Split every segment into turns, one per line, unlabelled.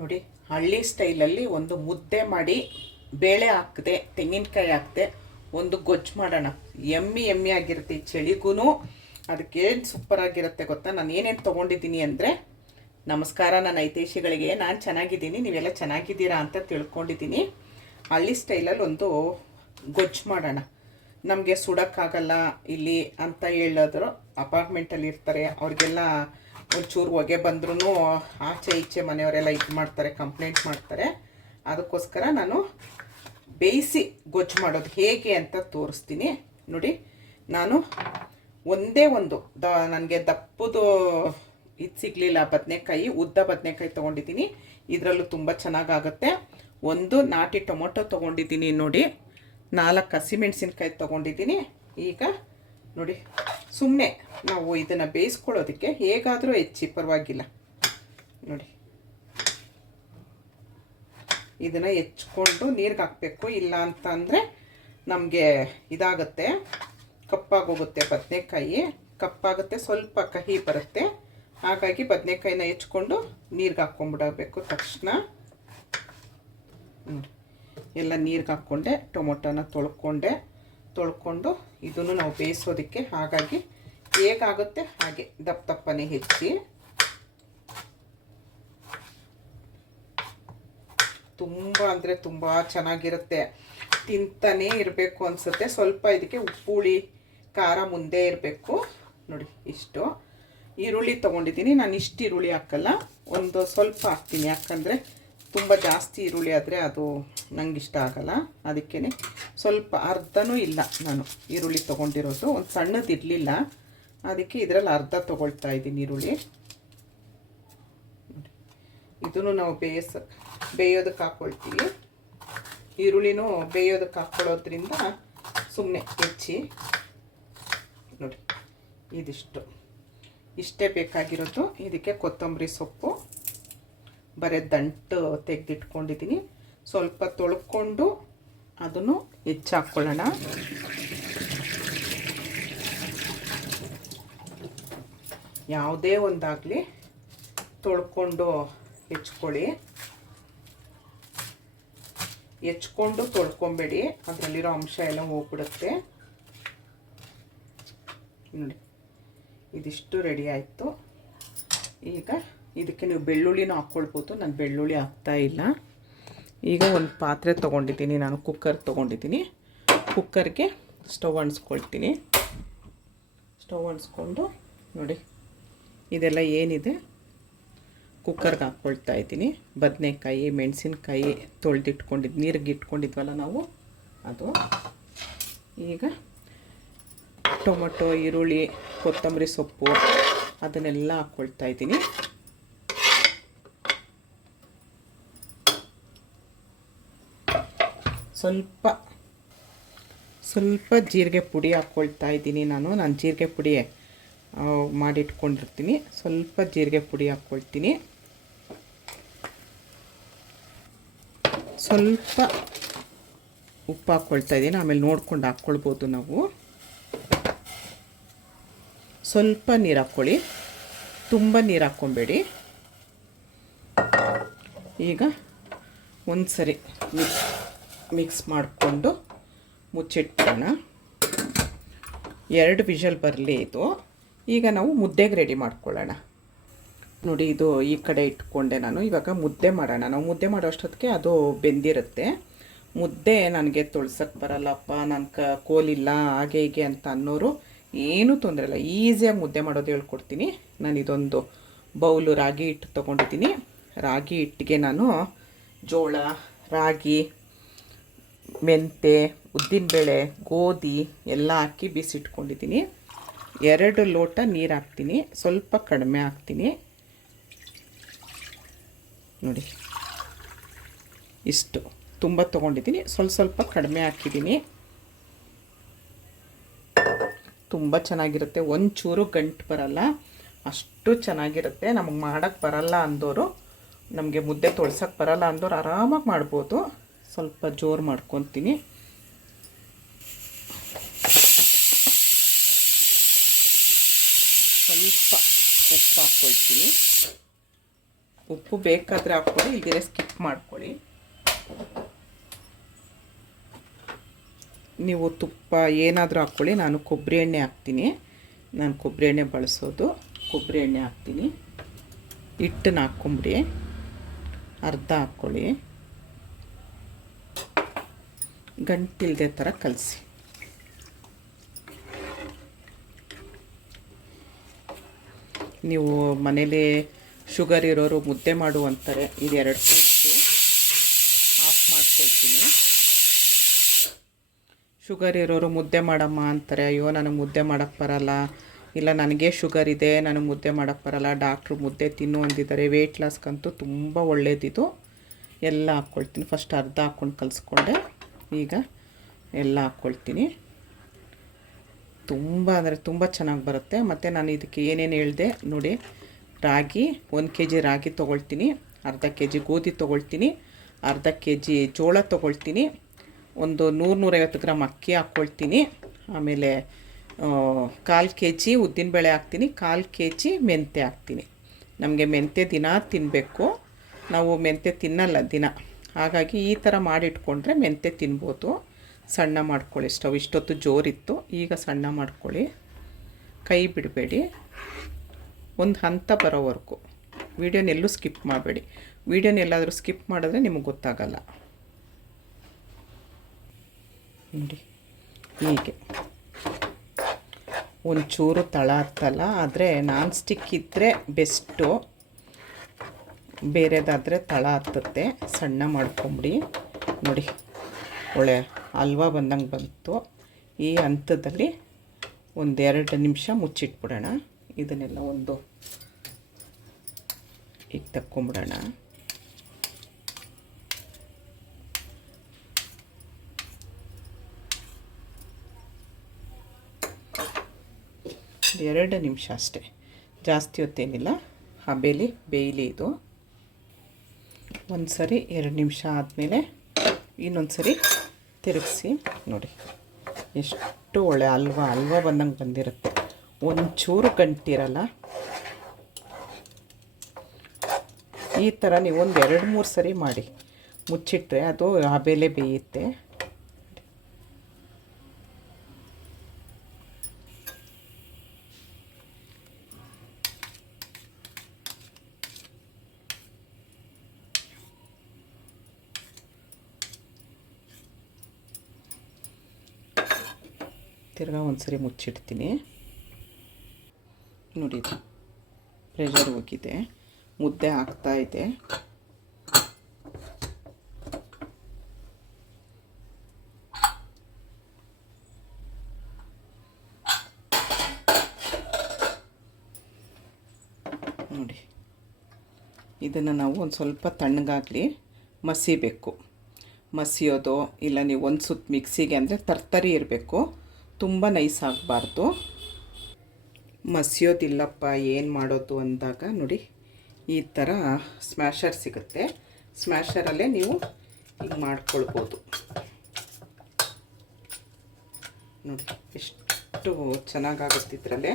ನೋಡಿ, ಹಳ್ಳಿ ಸ್ಟೈಲಲ್ಲಿ ಒಂದು ಮುದ್ದೆ ಮಾಡಿ ಬೇಳೆ ಹಾಕಿದೆ, ತೆಂಗಿನಕಾಯಿ ಹಾಕಿದೆ, ಒಂದು ಗೊಜ್ಜು ಮಾಡೋಣ. ಎಮ್ಮಿ ಎಮ್ಮಿ ಆಗಿರುತ್ತೆ ಈ ಚಳಿಗೂ ಅದಕ್ಕೇನು ಸೂಪರ್ ಆಗಿರುತ್ತೆ ಗೊತ್ತಾ? ನಾನು ಏನೇನು ತೊಗೊಂಡಿದ್ದೀನಿ ಅಂದರೆ, ನಮಸ್ಕಾರ, ನನ್ನ ಐತೇಶಿಗಳಿಗೆ ನಾನು ಚೆನ್ನಾಗಿದ್ದೀನಿ, ನೀವೆಲ್ಲ ಚೆನ್ನಾಗಿದ್ದೀರಾ ಅಂತ ತಿಳ್ಕೊಂಡಿದ್ದೀನಿ. ಹಳ್ಳಿ ಸ್ಟೈಲಲ್ಲಿ ಒಂದು ಗೊಜ್ಜು ಮಾಡೋಣ. ನಮಗೆ ಸುಡೋಕ್ಕಾಗಲ್ಲ ಇಲ್ಲಿ ಅಂತ ಹೇಳಿದ್ರು. ಅಪಾರ್ಟ್ಮೆಂಟಲ್ಲಿ ಇರ್ತಾರೆ, ಅವ್ರಿಗೆಲ್ಲ ಒಂಚೂರು ಹೊಗೆ ಬಂದ್ರೂ ಆಚೆ ಈಚೆ ಮನೆಯವರೆಲ್ಲ ಇದು ಮಾಡ್ತಾರೆ ಕಂಪ್ಲೇಂಟ್ ಮಾಡ್ತಾರೆ. ಅದಕ್ಕೋಸ್ಕರ ನಾನು ಬೇಯಿಸಿ ಗೊಜ್ಜು ಮಾಡೋದು ಹೇಗೆ ಅಂತ ತೋರಿಸ್ತೀನಿ. ನೋಡಿ, ನಾನು ಒಂದೇ ಒಂದು ದ, ನನಗೆ ದಪ್ಪದು ಇದು ಸಿಗಲಿಲ್ಲ, ಬದನೆಕಾಯಿ, ಉದ್ದ ಬದನೆಕಾಯಿ ತೊಗೊಂಡಿದ್ದೀನಿ. ಇದರಲ್ಲೂ ತುಂಬ ಚೆನ್ನಾಗಾಗುತ್ತೆ. ಒಂದು ನಾಟಿ ಟೊಮೊಟೊ ತೊಗೊಂಡಿದ್ದೀನಿ, ನೋಡಿ. ನಾಲ್ಕು ಹಸಿಮೆಣ್ಸಿನ್ಕಾಯಿ ತೊಗೊಂಡಿದ್ದೀನಿ. ಈಗ, ನೋಡಿ ಸುಮ್ಮನೆ ನಾವು ಇದನ್ನು ಬೇಯಿಸ್ಕೊಳ್ಳೋದಕ್ಕೆ ಹೇಗಾದರೂ ಹೆಚ್ಚಿ, ಪರವಾಗಿಲ್ಲ. ನೋಡಿ. ಇದನ್ನು ಹೆಚ್ಕೊಂಡು ನೀರಿಗೆ ಹಾಕಬೇಕು, ಇಲ್ಲ ಅಂತ ಅಂದರೆ ನಮಗೆ ಇದಾಗುತ್ತೆ, ಕಪ್ಪಾಗೋಗುತ್ತೆ ಬದನೆಕಾಯಿ. ಕಪ್ಪಾಗುತ್ತೆ, ಸ್ವಲ್ಪ ಕಹಿ ಬರುತ್ತೆ. ಹಾಗಾಗಿ ಬದನೆಕಾಯಿನ ಹೆಚ್ಕೊಂಡು ನೀರಿಗೆ ಹಾಕ್ಕೊಂಡ್ಬಿಡಬೇಕು ತಕ್ಷಣ. ನೋಡಿ. ಎಲ್ಲ ನೀರಿಗೆ ಹಾಕ್ಕೊಂಡೆ, ಟೊಮೊಟೊನ ತೊಳ್ಕೊಂಡೆ. ತೊಳ್ಕೊಂಡು ಇದನ್ನು ನಾವು ಬೇಯಿಸೋದಕ್ಕೆ ಹಾಗಾಗಿ ಹೇಗಾಗುತ್ತೆ ಹಾಗೆ ದಪ್ಪ ದಪ್ಪನೆ ಹೆಚ್ಚಿ. ತುಂಬ ಅಂದರೆ ತುಂಬ ಚೆನ್ನಾಗಿರುತ್ತೆ. ತಿಂತಾನೇ ಇರಬೇಕು ಅನಿಸುತ್ತೆ. ಸ್ವಲ್ಪ ಇದಕ್ಕೆ ಉಪ್ಪು, ಹುಳಿ, ಖಾರ ಮುಂದೆ ಇರಬೇಕು. ನೋಡಿ ಇಷ್ಟು. ಈರುಳ್ಳಿ ತೊಗೊಂಡಿದ್ದೀನಿ. ನಾನು ಇಷ್ಟು ಈರುಳ್ಳಿ ಹಾಕಲ್ಲ. ಒಂದು ಸ್ವಲ್ಪ ಹಾಕ್ತೀನಿ. ಯಾಕಂದರೆ ತುಂಬ ಜಾಸ್ತಿ ಈರುಳ್ಳಿ ಆದರೆ ಅದು ನಂಗೆ ಇಷ್ಟ ಆಗಲ್ಲ. ಅದಕ್ಕೇ ಸ್ವಲ್ಪ ಅರ್ಧನೂ ಇಲ್ಲ ನಾನು ಈರುಳ್ಳಿ ತೊಗೊಂಡಿರೋದು. ಒಂದು ಸಣ್ಣದು ಇರಲಿಲ್ಲ. ಅದಕ್ಕೆ ಇದರಲ್ಲಿ ಅರ್ಧ ತೊಗೊಳ್ತಾ ಇದ್ದೀನಿ ಈರುಳ್ಳಿ. ಇದನ್ನು ನಾವು ಬೇಯಿಸ, ಬೇಯೋದಕ್ಕೆ ಹಾಕ್ಕೊಳ್ತೀವಿ ಈರುಳ್ಳಿನೂ ಬೇಯೋದಕ್ಕೆ ಹಾಕ್ಕೊಳ್ಳೋದ್ರಿಂದ ಸುಮ್ಮನೆ ಹೆಚ್ಚಿ. ನೋಡಿ, ಇದಿಷ್ಟು. ಇಷ್ಟೇ ಬೇಕಾಗಿರೋದು. ಇದಕ್ಕೆ ಕೊತ್ತಂಬರಿ ಸೊಪ್ಪು. ಬರೀ ದಂಟು ತೆಗೆದಿಟ್ಕೊಂಡಿದ್ದೀನಿ. ಸ್ವಲ್ಪ ತೊಳ್ಕೊಂಡು ಅದನ್ನು ಹೆಚ್ಚಾಕ್ಕೊಳ್ಳೋಣ. ಯಾವುದೇ ಒಂದಾಗಲಿ ತೊಳ್ಕೊಂಡು ಹೆಚ್ಕೊಳ್ಳಿ. ಹೆಚ್ಕೊಂಡು ತೊಳ್ಕೊಬೇಡಿ. ಅದರಲ್ಲಿರೋ ಅಂಶ ಎಲ್ಲ ಹೋಗ್ಬಿಡುತ್ತೆ. ನೋಡಿ, ಇದಿಷ್ಟು ರೆಡಿ ಆಯಿತು. ಈಗ ಇದಕ್ಕೆ ನೀವು ಬೆಳ್ಳುಳ್ಳಿನೂ ಹಾಕ್ಕೊಳ್ಬೋದು. ನಾನು ಬೆಳ್ಳುಳ್ಳಿ ಹಾಕ್ತಾ ಇಲ್ಲ. ಈಗ ಒಂದು ಪಾತ್ರೆ ತೊಗೊಂಡಿದ್ದೀನಿ ನಾನು ಕುಕ್ಕರ್ ತೊಗೊಂಡಿದ್ದೀನಿ. ಕುಕ್ಕರ್ಗೆ ಸ್ಟವ್ ಅಣಿಸ್ಕೊಳ್ತೀನಿ ಸ್ಟವ್ ಅಣಿಸ್ಕೊಂಡು ನೋಡಿ, ಇದೆಲ್ಲ ಏನಿದೆ? ಕುಕ್ಕರ್ಗೆ ಹಾಕ್ಕೊಳ್ತಾ ಇದ್ದೀನಿ. ಬದನೆಕಾಯಿ, ಮೆಣಸಿನ್ಕಾಯಿ ತೊಳೆದಿಟ್ಕೊಂಡಿದ್ದು ನೀರಿಗೆ ಇಟ್ಕೊಂಡಿದ್ವಲ್ಲ ನಾವು, ಅದು. ಈಗ ಟೊಮೊಟೊ, ಈರುಳ್ಳಿ, ಕೊತ್ತಂಬರಿ ಸೊಪ್ಪು, ಅದನ್ನೆಲ್ಲ ಹಾಕ್ಕೊಳ್ತಾ ಇದ್ದೀನಿ. ಸ್ವಲ್ಪ ಸ್ವಲ್ಪ ಜೀರಿಗೆ ಪುಡಿ ಹಾಕ್ಕೊಳ್ತಾ ಇದ್ದೀನಿ ನಾನು. ನಾನು ಜೀರಿಗೆ ಪುಡಿ ಮಾಡಿಟ್ಕೊಂಡಿರ್ತೀನಿ. ಸ್ವಲ್ಪ ಜೀರಿಗೆ ಪುಡಿ ಹಾಕ್ಕೊಳ್ತೀನಿ ಸ್ವಲ್ಪ ಉಪ್ಪು ಹಾಕ್ಕೊಳ್ತಾ ಇದ್ದೀನಿ. ಆಮೇಲೆ ನೋಡ್ಕೊಂಡು ಹಾಕ್ಕೊಳ್ಬೋದು ನಾವು. ಸ್ವಲ್ಪ ನೀರು ಹಾಕ್ಕೊಳ್ಳಿ. ತುಂಬ ನೀರು ಹಾಕ್ಕೊಬೇಡಿ. ಈಗ ಒಂದು ಸರಿ ಮಿಕ್ಸ್ ಮಿಕ್ಸ್ ಮಾಡಿಕೊಂಡು ಮುಚ್ಚಿಟ್ಬಿಡೋಣ ಎರಡು ವಿಷಲ್ ಬರಲಿ ಇದು. ಈಗ ನಾವು ಮುದ್ದೆಗೆ ರೆಡಿ ಮಾಡ್ಕೊಳ್ಳೋಣ. ನೋಡಿ, ಇದು ಈ ಕಡೆ ಇಟ್ಕೊಂಡೆ ನಾನು. ಇವಾಗ ಮುದ್ದೆ ಮಾಡೋಣ. ನಾವು ಮುದ್ದೆ ಮಾಡೋ ಅಷ್ಟೊತ್ತಿಗೆ ಅದು ಬೆಂದಿರುತ್ತೆ. ಮುದ್ದೆ ನನಗೆ ತೊಳ್ಸಕ್ಕೆ ಬರಲ್ಲಪ್ಪ ನನ್ನ ಕ ಕೋಲಿಲ್ಲ, ಹಾಗೆ ಹೀಗೆ ಅಂತ ಅನ್ನೋರು ಏನೂ ತೊಂದರೆ ಇಲ್ಲ. ಈಸಿಯಾಗಿ ಮುದ್ದೆ ಮಾಡೋದು ಹೇಳ್ಕೊಡ್ತೀನಿ. ನಾನು ಇದೊಂದು ಬೌಲು ರಾಗಿ ಹಿಟ್ಟು ತೊಗೊಂಡಿದ್ದೀನಿ. ರಾಗಿ ಹಿಟ್ಟಿಗೆ ನಾನು ಜೋಳ, ರಾಗಿ ಮೆಂತೆ, ಉದ್ದಿನಬೇಳೆ, ಗೋಧಿ ಎಲ್ಲ ಹಾಕಿ ಬಿಸಿಟ್ಕೊಂಡಿದ್ದೀನಿ. ಎರಡು ಲೋಟ ನೀರು ಹಾಕ್ತೀನಿ. ಸ್ವಲ್ಪ ಕಡಿಮೆ ಹಾಕ್ತೀನಿ. ನೋಡಿ. ಇಷ್ಟು. ತುಂಬ ತೊಗೊಂಡಿದ್ದೀನಿ. ಸ್ವಲ್ಪ ಸ್ವಲ್ಪ ಕಡಿಮೆ ಹಾಕಿದ್ದೀನಿ. ತುಂಬ ಚೆನ್ನಾಗಿರುತ್ತೆ. ಒಂಚೂರು ಗಂಟು ಬರಲ್ಲ. ಅಷ್ಟು ಚೆನ್ನಾಗಿರುತ್ತೆ. ನಮಗೆ ಮಾಡೋಕ್ಕೆ ಬರಲ್ಲ ಅಂದೋರು, ನಮಗೆ ಮುದ್ದೆ ತೊಳ್ಸೋಕ್ಕೆ ಬರಲ್ಲ ಅಂದೋರು ಆರಾಮಾಗಿ ಮಾಡ್ಬೋದು. ಸ್ವಲ್ಪ ಜೋರು ಮಾಡ್ಕೊತೀನಿ. ಸ್ವಲ್ಪ ಉಪ್ಪು ಹಾಕ್ಕೊಳ್ತೀನಿ ಉಪ್ಪು ಬೇಕಾದರೆ ಹಾಕ್ಕೊಳ್ಳಿ ಇಲ್ದಿರೆ ಸ್ಕಿಪ್ ಮಾಡ್ಕೊಳ್ಳಿ. ನೀವು ತುಪ್ಪ ಏನಾದರೂ ಹಾಕ್ಕೊಳ್ಳಿ, ನಾನು ಕೊಬ್ಬರಿ ಎಣ್ಣೆ ಹಾಕ್ತೀನಿ. ನಾನು ಕೊಬ್ಬರಿ ಎಣ್ಣೆ ಬಳಸೋದು, ಕೊಬ್ಬರಿ ಎಣ್ಣೆ ಹಾಕ್ತೀನಿ. ಹಿಟ್ಟನ್ನ ಹಾಕ್ಕೊಂಬಿಡಿ. ಅರ್ಧ ಹಾಕ್ಕೊಳ್ಳಿ. ಗಂಟಿಲ್ದೆ ಥರ ಕಲಸಿ. ನೀವು ಮನೇಲಿ ಶುಗರ್ ಇರೋರು ಮುದ್ದೆ ಮಾಡು ಅಂತಾರೆ. ಇದು ಎರಡು ಪೀಸು ಆಫ್ ಮಾಡ್ಕೊಳ್ತೀನಿ. ಶುಗರ್ ಇರೋರು ಮುದ್ದೆ ಮಾಡಮ್ಮ ಅಂತಾರೆ. ಅಯ್ಯೋ ನನಗೆ ಮುದ್ದೆ ಮಾಡೋಕ್ಕೆ ಬರಲ್ಲ. ಇಲ್ಲ, ನನಗೆ ಶುಗರ್ ಇದೆ ನನಗೆ ಮುದ್ದೆ ಮಾಡೋಕ್ಕೆ ಬರಲ್ಲ. ಡಾಕ್ಟ್ರು ಮುದ್ದೆ ತಿನ್ನು ಅಂದಿದ್ದಾರೆ. ವೆಯ್ಟ್ ಲಾಸ್ಗಂತೂ ತುಂಬ ಒಳ್ಳೇದಿದು. ಎಲ್ಲ ಹಾಕ್ಕೊಳ್ತೀನಿ. ಫಸ್ಟ್ ಅರ್ಧ ಹಾಕ್ಕೊಂಡು ಕಲಿಸ್ಕೊಂಡೆ. ಈಗ ಎಲ್ಲ ಹಾಕ್ಕೊಳ್ತೀನಿ. ತುಂಬ ಅಂದರೆ ತುಂಬ ಚೆನ್ನಾಗಿ ಬರುತ್ತೆ. ಮತ್ತು ನಾನು ಇದಕ್ಕೆ ಏನೇನು ಹೇಳಿದೆ ನೋಡಿ, ರಾಗಿ, ಒಂದು ಕೆ ಜಿ ರಾಗಿ ತೊಗೊಳ್ತೀನಿ. ಅರ್ಧ ಕೆ ಜಿ ಗೋಧಿ ತೊಗೊಳ್ತೀನಿ. ಅರ್ಧ ಕೆ ಜಿ ಜೋಳ ತೊಗೊಳ್ತೀನಿ. ಒಂದು ನೂರು ನೂರೈವತ್ತು ಗ್ರಾಮ್ ಅಕ್ಕಿ ಹಾಕ್ಕೊಳ್ತೀನಿ. ಆಮೇಲೆ ಕಾಲು ಕೆ ಜಿ ಉದ್ದಿನಬೇಳೆ ಹಾಕ್ತೀನಿ. ಕಾಲು ಕೆ ಜಿ ಮೆಂತ್ಯ ಹಾಕ್ತೀನಿ. ನಮಗೆ ಮೆಂತ್ಯ ದಿನ ತಿನ್ನಬೇಕು ನಾವು ಮೆಂತ್ಯ ತಿನ್ನಲ್ಲ ದಿನ. ಹಾಗಾಗಿ ಈ ಥರ ಮಾಡಿಟ್ಕೊಂಡ್ರೆ ಮೆಂತ್ಯ ತಿನ್ಬೋದು. ಸಣ್ಣ ಮಾಡ್ಕೊಳ್ಳಿ ಸ್ಟವ್. ಇಷ್ಟೊತ್ತು ಜೋರಿತ್ತು. ಈಗ ಸಣ್ಣ ಮಾಡ್ಕೊಳ್ಳಿ. ಕೈ ಬಿಡಬೇಡಿ. ಒಂದು ಹಂತ ಬರೋವರೆಗೂ. ವೀಡಿಯೋನೆಲ್ಲೂ ಸ್ಕಿಪ್ ಮಾಡಬೇಡಿ. ವೀಡಿಯೋನ ಎಲ್ಲಾದರೂ ಸ್ಕಿಪ್ ಮಾಡಿದ್ರೆ ನಿಮಗೆ ಗೊತ್ತಾಗಲ್ಲ. ನೋಡಿ. ಹೀಗೆ. ಒಂಚೂರು ತಳ ಹತ್ತಲ್ಲ ಆದರೆ ನಾನ್ ಸ್ಟಿಕ್ ಇದ್ದರೆ ಬೆಸ್ಟು. ಬೇರೆದಾದರೆ ತಳ ಹತ್ತುತ್ತೆ. ಸಣ್ಣ ಮಾಡ್ಕೊಂಬಿಡಿ. ನೋಡಿ, ಒಳ್ಳೆ ಹಲ್ವ ಬಂದಂಗೆ ಬಂತು. ಈ ಹಂತದಲ್ಲಿ ಒಂದೆರಡು ನಿಮಿಷ ಮುಚ್ಚಿಟ್ಬಿಡೋಣ. ಇದನ್ನೆಲ್ಲ ಒಂದು ಈಗ ತಕ್ಕೊಂಬಿಡೋಣ. ಎರಡು ನಿಮಿಷ ಅಷ್ಟೇ. ಜಾಸ್ತಿ ಹೊತ್ತೇನಿಲ್ಲ. ಹಬೇಲಿ ಬೇಯಲಿ ಇದು. ಒಂದು ಸರಿ ಎರಡು ನಿಮಿಷ ಆದಮೇಲೆ ಇನ್ನೊಂದು ಸರಿ ತಿರುಗಿಸಿ ನೋಡಿ. ಎಷ್ಟು ಒಳ್ಳೆ ಹಲ್ವ ಹಲ್ವ ಬಂದಂಗೆ ಬಂದಿರುತ್ತೆ. ಒಂಚೂರು ಗಂಟಿರಲ್ಲ. ಈ ಥರ ನೀವು ಒಂದು ಎರಡು ಮೂರು ಸರಿ ಮಾಡಿ. ಮುಚ್ಚಿಟ್ರೆ ಅದು ಆಬೇಲೆ ಬೇಯುತ್ತೆ. ತಿರ್ಗಾ ಒಂದು ಸರಿ ಮುಚ್ಚಿಡ್ತೀನಿ. ನೋಡಿ ಪ್ರೆಷರ್ ಹೋಗಿದೆ. ಮುದ್ದೆ ಆಗ್ತಾ ಇದೆ. ನೋಡಿ. ಇದನ್ನು ನಾವು ಒಂದು ಸ್ವಲ್ಪ ತಣ್ಣಗಾಗಲಿ ಮಸಿಬೇಕು. ಮಸಿಯೋದು, ಇಲ್ಲ ನೀವು ಒಂದು ಸುತ್ತ ಮಿಕ್ಸಿಗೆ ಅಂದರೆ ತರ್ತರಿ ಇರಬೇಕು. ತುಂಬ ನೈಸ್ ಆಗಬಾರ್ದು. ಮಸಿಯೋದಿಲ್ಲಪ್ಪ, ಏನು ಮಾಡೋದು ಅಂದಾಗ ನೋಡಿ, ಈ ಥರ ಸ್ಮ್ಯಾಶರ್ ಸಿಗುತ್ತೆ. ಸ್ಮ್ಯಾಶರಲ್ಲೇ ನೀವು ಹಿಂಗೆ ಮಾಡ್ಕೊಳ್ಬೋದು. ನೋಡಿ, ಎಷ್ಟು ಚೆನ್ನಾಗಾಗುತ್ತೆ ಇದರಲ್ಲೇ.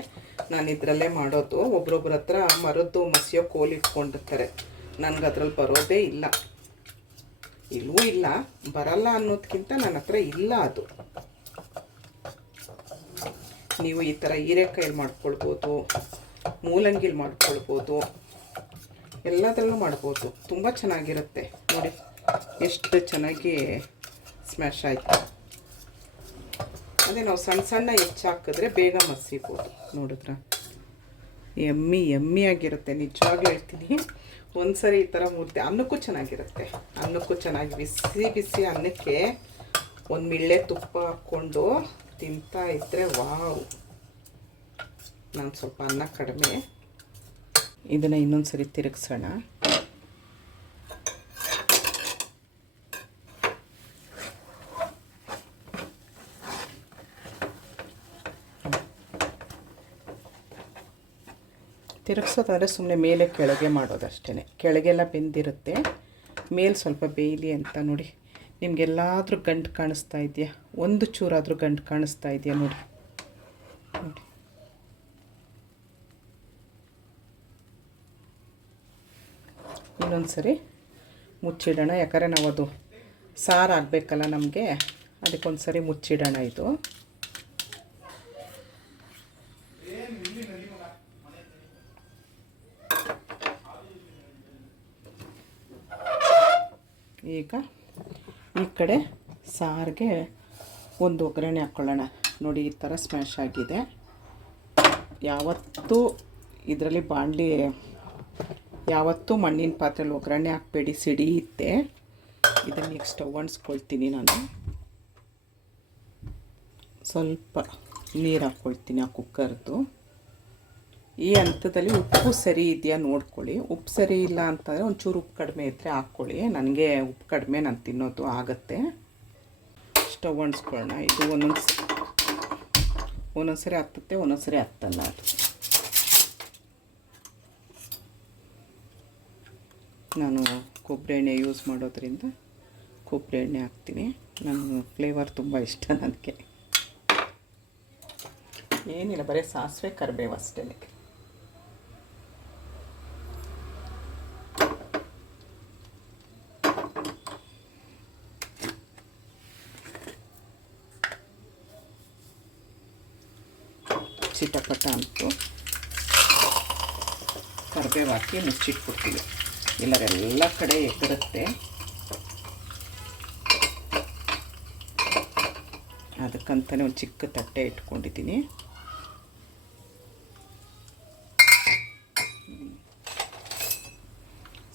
ನಾನು ಇದರಲ್ಲೇ ಮಾಡೋದು. ಒಬ್ರೊಬ್ರ ಹತ್ರ ಮರದ್ದು ಮಸಿಯೋ ಕೋಲ್ ಇಟ್ಕೊಂಡಿರ್ತಾರೆ. ನನಗೆ ಅದ್ರಲ್ಲಿ ಬರೋದೇ ಇಲ್ಲ. ಇಲ್ಲವೂ ಇಲ್ಲ, ಬರಲ್ಲ ಅನ್ನೋದಕ್ಕಿಂತ ನನ್ನ ಹತ್ರ ಇಲ್ಲ ಅದು. ನೀವು ಈ ಥರ ಹೀರೆಕಾಯಲ್ಲಿ ಮಾಡ್ಕೊಳ್ಬೋದು, ಮೂಲಂಗಿಲಿ ಮಾಡ್ಕೊಳ್ಬೋದು, ಎಲ್ಲದರಲ್ಲೂ ಮಾಡ್ಬೋದು. ತುಂಬ ಚೆನ್ನಾಗಿರುತ್ತೆ. ನೋಡಿ, ಎಷ್ಟು ಚೆನ್ನಾಗಿ ಸ್ಮ್ಯಾಶ್ ಆಯಿತು. ಅದೇ ನಾವು ಸಣ್ಣ ಸಣ್ಣ ಹೆಚ್ಚಾಕಿದ್ರೆ ಬೇಗ ಮಸಿಬೋದು ನೋಡಿದ್ರ? ಎಮ್ಮಿ ಎಮ್ಮಿ ಆಗಿರುತ್ತೆ. ನಿಜವಾಗ್ಲೂ ಹೇಳ್ತೀನಿ. ಒಂದ್ಸರಿ ಈ ಥರ ಮೂರ್ತಿ ಅನ್ನಕ್ಕೂ ಚೆನ್ನಾಗಿರುತ್ತೆ. ಅನ್ನಕ್ಕೂ ಚೆನ್ನಾಗಿ ಬಿಸಿ ಬಿಸಿ ಅನ್ನಕ್ಕೆ ಒಂದು ಮಿಳ್ಳೆ ತುಪ್ಪ ಹಾಕ್ಕೊಂಡು ತಿಂತಾ ಇದ್ದರೆ ವಾವ್. ನಾನು ಸ್ವಲ್ಪ ಅನ್ನ ಕಡಿಮೆ. ಇದನ್ನು ಇನ್ನೊಂದು ಸರಿ ತಿರುಗಿಸೋಣ. ತಿರುಗಿಸೋದಾದರೆ ಸುಮ್ಮನೆ ಮೇಲೆ ಕೆಳಗೆ ಮಾಡೋದಷ್ಟೇ ಕೆಳಗೆಲ್ಲ ಬೆಂದಿರುತ್ತೆ. ಮೇಲೆ ಸ್ವಲ್ಪ ಬೇಯಲಿ ಅಂತ ನೋಡಿ. ನಿಮಗೆಲ್ಲಾದರೂ ಗಂಟು ಕಾಣಿಸ್ತಾ ಇದೆಯಾ? ಒಂದು ಚೂರಾದರೂ ಗಂಟು ಕಾಣಿಸ್ತಾ ಇದೆಯಾ ನೋಡಿ. ಇನ್ನೊಂದು ಸರಿ ಮುಚ್ಚಿಡೋಣ. ಯಾಕಂದರೆ ನಾವು ಅದು ಸಾರು ಆಗಬೇಕಲ್ಲ ನಮಗೆ. ಅದಕ್ಕೊಂದು ಸರಿ ಮುಚ್ಚಿಡೋಣ ಇದು. ಈಗ ಈ ಕಡೆ ಸಾರಿಗೆ ಒಂದು ಒಗ್ಗರಣೆ ಹಾಕ್ಕೊಳ್ಳೋಣ ನೋಡಿ, ಈ ಥರ ಸ್ಮ್ಯಾಶ್ ಆಗಿದೆ. ಯಾವತ್ತೂ ಇದರಲ್ಲಿ ಬಾಣಲಿ ಯಾವತ್ತೂ ಮಣ್ಣಿನ ಪಾತ್ರೆಯಲ್ಲಿ ಒಗ್ಗರಣೆ ಹಾಕಬೇಡಿ. ಸಿಡಿಯುತ್ತೆ ಇದನ್ನು ಈಗ ಸ್ಟವ್ ಅಂಟಿಸ್ಕೊಳ್ತೀನಿ ನಾನು. ಸ್ವಲ್ಪ ನೀರು ಹಾಕ್ಕೊಳ್ತೀನಿ ಆ ಕುಕ್ಕರ್ದು ಈ ಹಂತದಲ್ಲಿ ಉಪ್ಪು ಸರಿ ಇದೆಯಾ ನೋಡ್ಕೊಳ್ಳಿ. ಉಪ್ಪು ಸರಿ ಇಲ್ಲ ಅಂತಂದರೆ ಒಂಚೂರು ಉಪ್ಪು ಕಡಿಮೆ ಇದ್ದರೆ ಹಾಕ್ಕೊಳ್ಳಿ. ನನಗೆ ಉಪ್ಪು ಕಡಿಮೆ ನಾನು ತಿನ್ನೋದು ಆಗುತ್ತೆ. ಸ್ಟವ್ ಅಣಿಸ್ಕೊಳ್ಳೋಣ ಇದು ಒಂದೊಂದು ಒಂದೊಂದ್ಸರಿ ಹತ್ತುತ್ತೆ ಒಂದೊಂದು ಹತ್ತಲ್ಲ ಅದು. ನಾನು ಕೊಬ್ಬರಿ ಎಣ್ಣೆ ಯೂಸ್ ಮಾಡೋದ್ರಿಂದ ಕೊಬ್ಬರಿ ಎಣ್ಣೆ ಹಾಕ್ತೀನಿ. ನನ್ನ ಫ್ಲೇವರ್ ತುಂಬ ಇಷ್ಟ ನನಗೆ. ಏನಿಲ್ಲ, ಬರೀ ಸಾಸಿವೆ, ಕರಿಬೇವು ಅಷ್ಟೇ. ಚಿಟಪಟ ಅಂತು ಕರಿಬೇವು ಹಾಕಿ ಮುಚ್ಚಿಟ್ಬಿಡ್ತೀವಿ. ಇಲ್ಲರೆಲ್ಲ ಕಡೆ ಎಗರುತ್ತೆ. ಅದಕ್ಕಂತಲೇ ಒಂದು ಚಿಕ್ಕ ತಟ್ಟೆ ಇಟ್ಕೊಂಡಿದ್ದೀನಿ.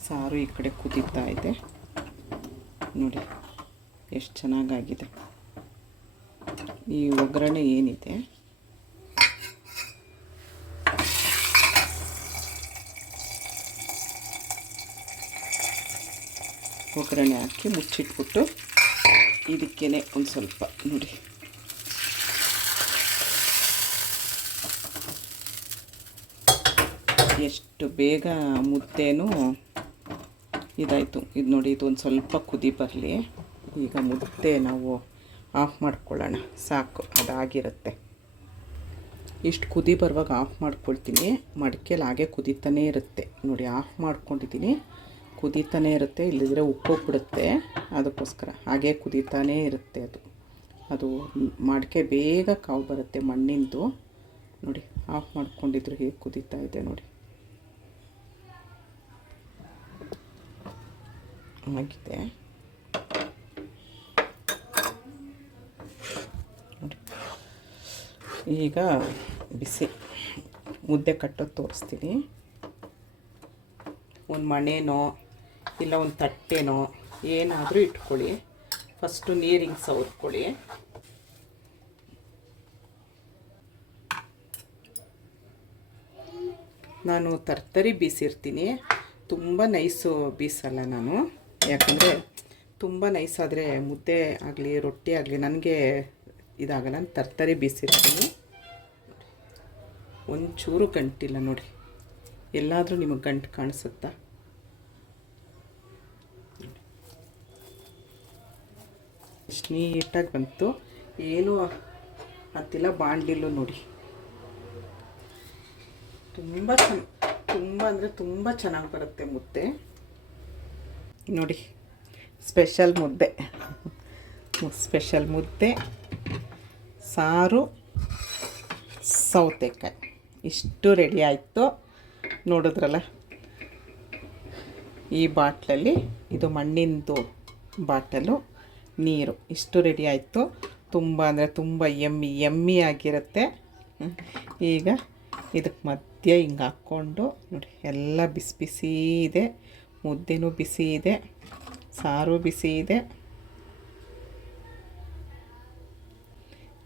ಸಾರು ಈ ಕಡೆ ಕುದೀತಾ ಇದೆ. ನೋಡಿ, ಎಷ್ಟು ಚೆನ್ನಾಗಾಗಿದೆ. ಈ ಒಗ್ಗರಣೆ ಏನಿದೆ? ಒಗ್ಗರಣೆ ಹಾಕಿ ಮುಚ್ಚಿಟ್ಬಿಟ್ಟು ಇದಕ್ಕೇ ಒಂದು ಸ್ವಲ್ಪ ನೋಡಿ. ಎಷ್ಟು ಬೇಗ ಮುದ್ದೆನೂ ಇದಾಯಿತು. ಇದು ನೋಡಿ, ಇದು ಒಂದು ಸ್ವಲ್ಪ ಕುದಿ ಬರಲಿ. ಈಗ ಮುದ್ದೆ ನಾವು ಆಫ್ ಮಾಡ್ಕೊಳ್ಳೋಣ. ಸಾಕು, ಅದಾಗಿರುತ್ತೆ. ಇಷ್ಟು ಕುದಿ ಬರುವಾಗ ಆಫ್ ಮಾಡ್ಕೊಳ್ತೀನಿ. ಮಡಿಕೆಲಿ ಹಾಗೆ ಕುದೀತಾನೇ ಇರುತ್ತೆ. ನೋಡಿ, ಆಫ್ ಮಾಡ್ಕೊಂಡಿದ್ದೀನಿ. ಕುದೀತಾನೇ ಇರುತ್ತೆ ಇಲ್ಲದಿದ್ರೆ ಉಪ್ಪು ಬಿಡುತ್ತೆ ಅದಕ್ಕೋಸ್ಕರ ಹಾಗೆ ಕುದೀತಾನೇ ಇರುತ್ತೆ ಅದು. ಅದು ಮಡಿಕೆ ಬೇಗ ಕಾವು ಬರುತ್ತೆ ಮಣ್ಣಿಂದು. ನೋಡಿ, ಆಫ್ ಮಾಡ್ಕೊಂಡಿದ್ರು ಹೇಗೆ ಕುದೀತಾ ಇದೆ ನೋಡಿ. ಆಗಿದೆ. ಈಗ ಬಿಸಿ. ಮುದ್ದೆ ಕಟ್ಟೋದು ತೋರಿಸ್ತೀನಿ. ಒಂದು ಮಣೆನೋ ಇಲ್ಲ, ಒಂದು ತಟ್ಟೆನೋ, ಏನಾದರೂ ಇಟ್ಕೊಳ್ಳಿ. ಫಸ್ಟು ನೀರಿಗೆ ಸವರ್ಕೊಳ್ಳಿ ನಾನು ತರ್ತರಿ ಬೀಸಿರ್ತೀನಿ. ತುಂಬ ನೈಸು ಬೀಸಲ್ಲ ನಾನು. ಯಾಕಂದರೆ ತುಂಬ ನೈಸಾದರೆ ಮುದ್ದೆ ಆಗಲಿ, ರೊಟ್ಟಿ ಆಗಲಿ, ನನಗೆ ಇದಾಗಲ್ಲ, ನಾನು ತರ್ತರಿ ಬೀಸಿರ್ತೀನಿ. ಒಂಚೂರು ಗಂಟಿಲ್ಲ ನೋಡಿ ಎಲ್ಲಾದರೂ ನಿಮಗೆ ಗಂಟು ಕಾಣಿಸುತ್ತಾ? ಎಷ್ಟು ನೀಟಾಗಿ ಬಂತು. ಏನೂ ಅಂತಿಲ್ಲ ಬಾಂಡಿಲ್ಲು ನೋಡಿ. ತುಂಬ ಚೆನ್ನ ತುಂಬ ಅಂದರೆ ತುಂಬ ಚೆನ್ನಾಗಿ ಬರುತ್ತೆ ಮುದ್ದೆ. ನೋಡಿ, ಸ್ಪೆಷಲ್ ಮುದ್ದೆ. ಸ್ಪೆಷಲ್ ಮುದ್ದೆ. ಸಾರು, ಸೌತೆಕಾಯಿ. ಇಷ್ಟು ರೆಡಿ ಆಯಿತು. ನೋಡಿದ್ರಲ್ಲ, ಈ ಬಾಟ್ಲಲ್ಲಿ, ಇದು ಮಣ್ಣಿಂದು ಬಾಟಲು. ನೀರು. ಇಷ್ಟು ರೆಡಿ ಆಯಿತು. ತುಂಬ ಅಂದರೆ ತುಂಬ ಎಮ್ಮಿ ಎಮ್ಮಿ ಆಗಿರುತ್ತೆ. ಈಗ ಇದಕ್ಕೆ ಮಧ್ಯೆ ಹಿಂಗೆ ಹಾಕ್ಕೊಂಡು ನೋಡಿ, ಎಲ್ಲ ಬಿಸಿ ಬಿಸಿ ಇದೆ. ಮುದ್ದೆನೂ ಬಿಸಿ ಇದೆ. ಸಾರು ಬಿಸಿ ಇದೆ.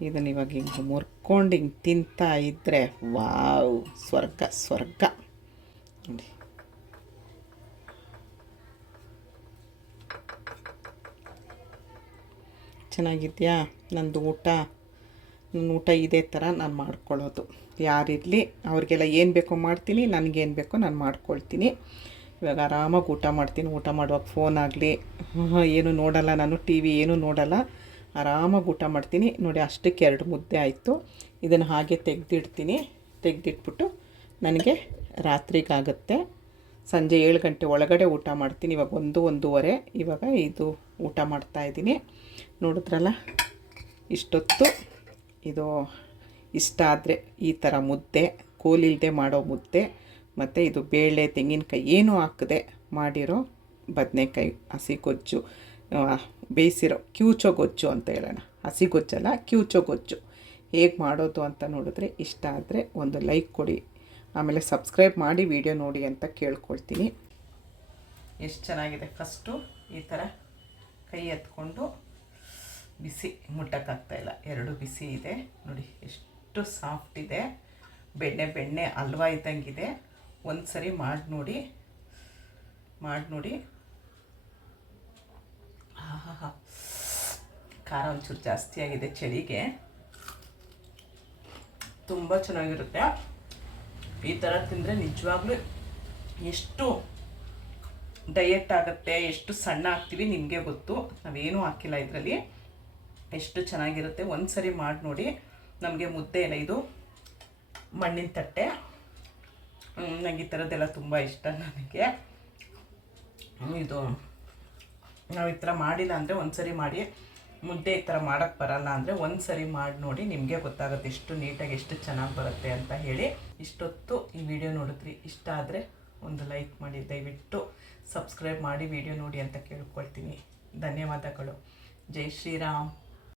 ಇದನ್ನ ಇವಾಗ ಹಿಂಗೆ ಮುರ್ಕೊಂಡು ಹಿಂಗೆ ತಿಂತಾ ಇದ್ದರೆ ವಾವ್, ಸ್ವರ್ಗ ಸ್ವರ್ಗ. ನೋಡಿ. ಚೆನ್ನಾಗಿದೆಯಾ? ನಂದು ಊಟ, ನನ್ನ ಊಟ ಇದೇ ಥರ ನಾನು ಮಾಡ್ಕೊಳ್ಳೋದು. ಯಾರಿರಲಿ, ಅವ್ರಿಗೆಲ್ಲ ಏನು ಬೇಕೋ ಮಾಡ್ತೀನಿ ನನಗೇನು ಬೇಕೋ ನಾನು ಮಾಡ್ಕೊಳ್ತೀನಿ. ಇವಾಗ ಆರಾಮಾಗಿ ಊಟ ಮಾಡ್ತೀನಿ. ಊಟ ಮಾಡುವಾಗ ಫೋನ್ ಆಗಲಿ ಏನು ನೋಡಲ್ಲ ನಾನು ಟಿ ವಿ ಏನೂ ನೋಡಲ್ಲ. ಆರಾಮಾಗಿ ಊಟ ಮಾಡ್ತೀನಿ. ನೋಡಿ, ಅಷ್ಟಕ್ಕೆ ಎರಡು ಮುದ್ದೆ ಆಯಿತು. ಇದನ್ನು ಹಾಗೆ ತೆಗೆದಿಡ್ತೀನಿ. ತೆಗೆದಿಟ್ಬಿಟ್ಟು ನನಗೆ ರಾತ್ರಿಗಾಗುತ್ತೆ. ಸಂಜೆ ಏಳು ಗಂಟೆ ಒಳಗಡೆ ಊಟ ಮಾಡ್ತೀನಿ. ಇವಾಗ ಒಂದು, ಒಂದೂವರೆ. ಇವಾಗ ಇದು ಊಟ ಮಾಡ್ತಾ ಇದ್ದೀನಿ. ನೋಡಿದ್ರಲ್ಲ? ಇಷ್ಟೊತ್ತು ಇದು ಇಷ್ಟ ಆದರೆ ಈ ಥರ ಮುದ್ದೆ ಕೋಲಿಲ್ಲದೆ ಮಾಡೋ ಮುದ್ದೆ, ಮತ್ತು ಇದು ಬೇಳೆ, ತೆಂಗಿನಕಾಯಿ ಏನೂ ಹಾಕದೆ ಮಾಡಿರೋ ಬದನೆಕಾಯಿ, ಹಸಿ ಗೊಜ್ಜು ಬೇಯಿಸಿರೋ ಕ್ಯೂಚೋ ಗೊಜ್ಜು ಅಂತ ಹೇಳೋಣ. ಹಸಿ ಗೊಜ್ಜಲ್ಲ ಕ್ಯೂಚೋ ಗೊಜ್ಜು. ಹೇಗೆ ಮಾಡೋದು ಅಂತ ನೋಡಿದ್ರೆ ಇಷ್ಟ ಆದರೆ ಒಂದು ಲೈಕ್ ಕೊಡಿ. ಆಮೇಲೆ ಸಬ್ಸ್ಕ್ರೈಬ್ ಮಾಡಿ ವಿಡಿಯೋ ನೋಡಿ ಅಂತ ಕೇಳ್ಕೊಳ್ತೀನಿ. ಎಷ್ಟು ಚೆನ್ನಾಗಿದೆ? ಫಸ್ಟು ಈ ಥರ ಕೈ ಎತ್ಕೊಂಡು ಬಿಸಿ ಮುಟ್ಟಕ್ಕಾಗ್ತಾ ಇಲ್ಲ. ಎರಡು ಬಿಸಿ ಇದೆ. ನೋಡಿ, ಎಷ್ಟು ಸಾಫ್ಟ್ ಇದೆ. ಬೆಣ್ಣೆ ಬೆಣ್ಣೆ ಹಲ್ವಾ ಇದ್ದಂಗಿದೆ. ಒಂದು ಸರಿ ಮಾಡಿ ನೋಡಿ. ಮಾಡಿ ನೋಡಿ. ಆಹಾಹಾ. ಖಾರ ಒಂಚೂರು ಜಾಸ್ತಿ ಆಗಿದೆ ಚಳಿಗೆ. ತುಂಬ ಚೆನ್ನಾಗಿರುತ್ತೆ. ಈ ಥರ ತಿಂದರೆ ನಿಜವಾಗ್ಲೂ ಎಷ್ಟು ಡಯಟ್ ಆಗುತ್ತೆ, ಎಷ್ಟು ಸಣ್ಣ ಆಗ್ತೀವಿ ನಿಮಗೆ ಗೊತ್ತು. ನಾವೇನೂ ಹಾಕಿಲ್ಲ ಇದರಲ್ಲಿ. ಎಷ್ಟು ಚೆನ್ನಾಗಿರುತ್ತೆ ಒಂದು ಸರಿ ಮಾಡಿ ನೋಡಿ. ನಮಗೆ ಮುದ್ದೆ ಎಲ್ಲ ಇದು. ಮಣ್ಣಿನ ತಟ್ಟೆ. ನನಗೆ ಈ ಥರದ್ದೆಲ್ಲ ತುಂಬ ಇಷ್ಟ ನನಗೆ. ಇದು ನಾವು ಈ ಥರ ಮಾಡಿಲ್ಲ ಅಂದರೆ ಒಂದು ಸರಿ ಮಾಡಿ. ಮುದ್ದೆ ಈ ಥರ ಮಾಡೋಕ್ಕೆ ಬರಲ್ಲ ಅಂದರೆ ಒಂದು ಸರಿ ಮಾಡಿ ನೋಡಿ ನಿಮಗೆ ಗೊತ್ತಾಗುತ್ತೆ ಎಷ್ಟು ನೀಟಾಗಿ ಎಷ್ಟು ಚೆನ್ನಾಗಿ ಬರುತ್ತೆ ಅಂತ ಹೇಳಿ. ಇಷ್ಟೊತ್ತು ಈ ವಿಡಿಯೋ ನೋಡಿದ್ರಿ. ಇಷ್ಟ ಆದರೆ ಒಂದು ಲೈಕ್ ಮಾಡಿ, ದಯವಿಟ್ಟು ಸಬ್ಸ್ಕ್ರೈಬ್ ಮಾಡಿ, ವಿಡಿಯೋ ನೋಡಿ ಅಂತ ಕೇಳ್ಕೊಳ್ತೀನಿ. ಧನ್ಯವಾದಗಳು. ಜೈ ಶ್ರೀರಾಮ್.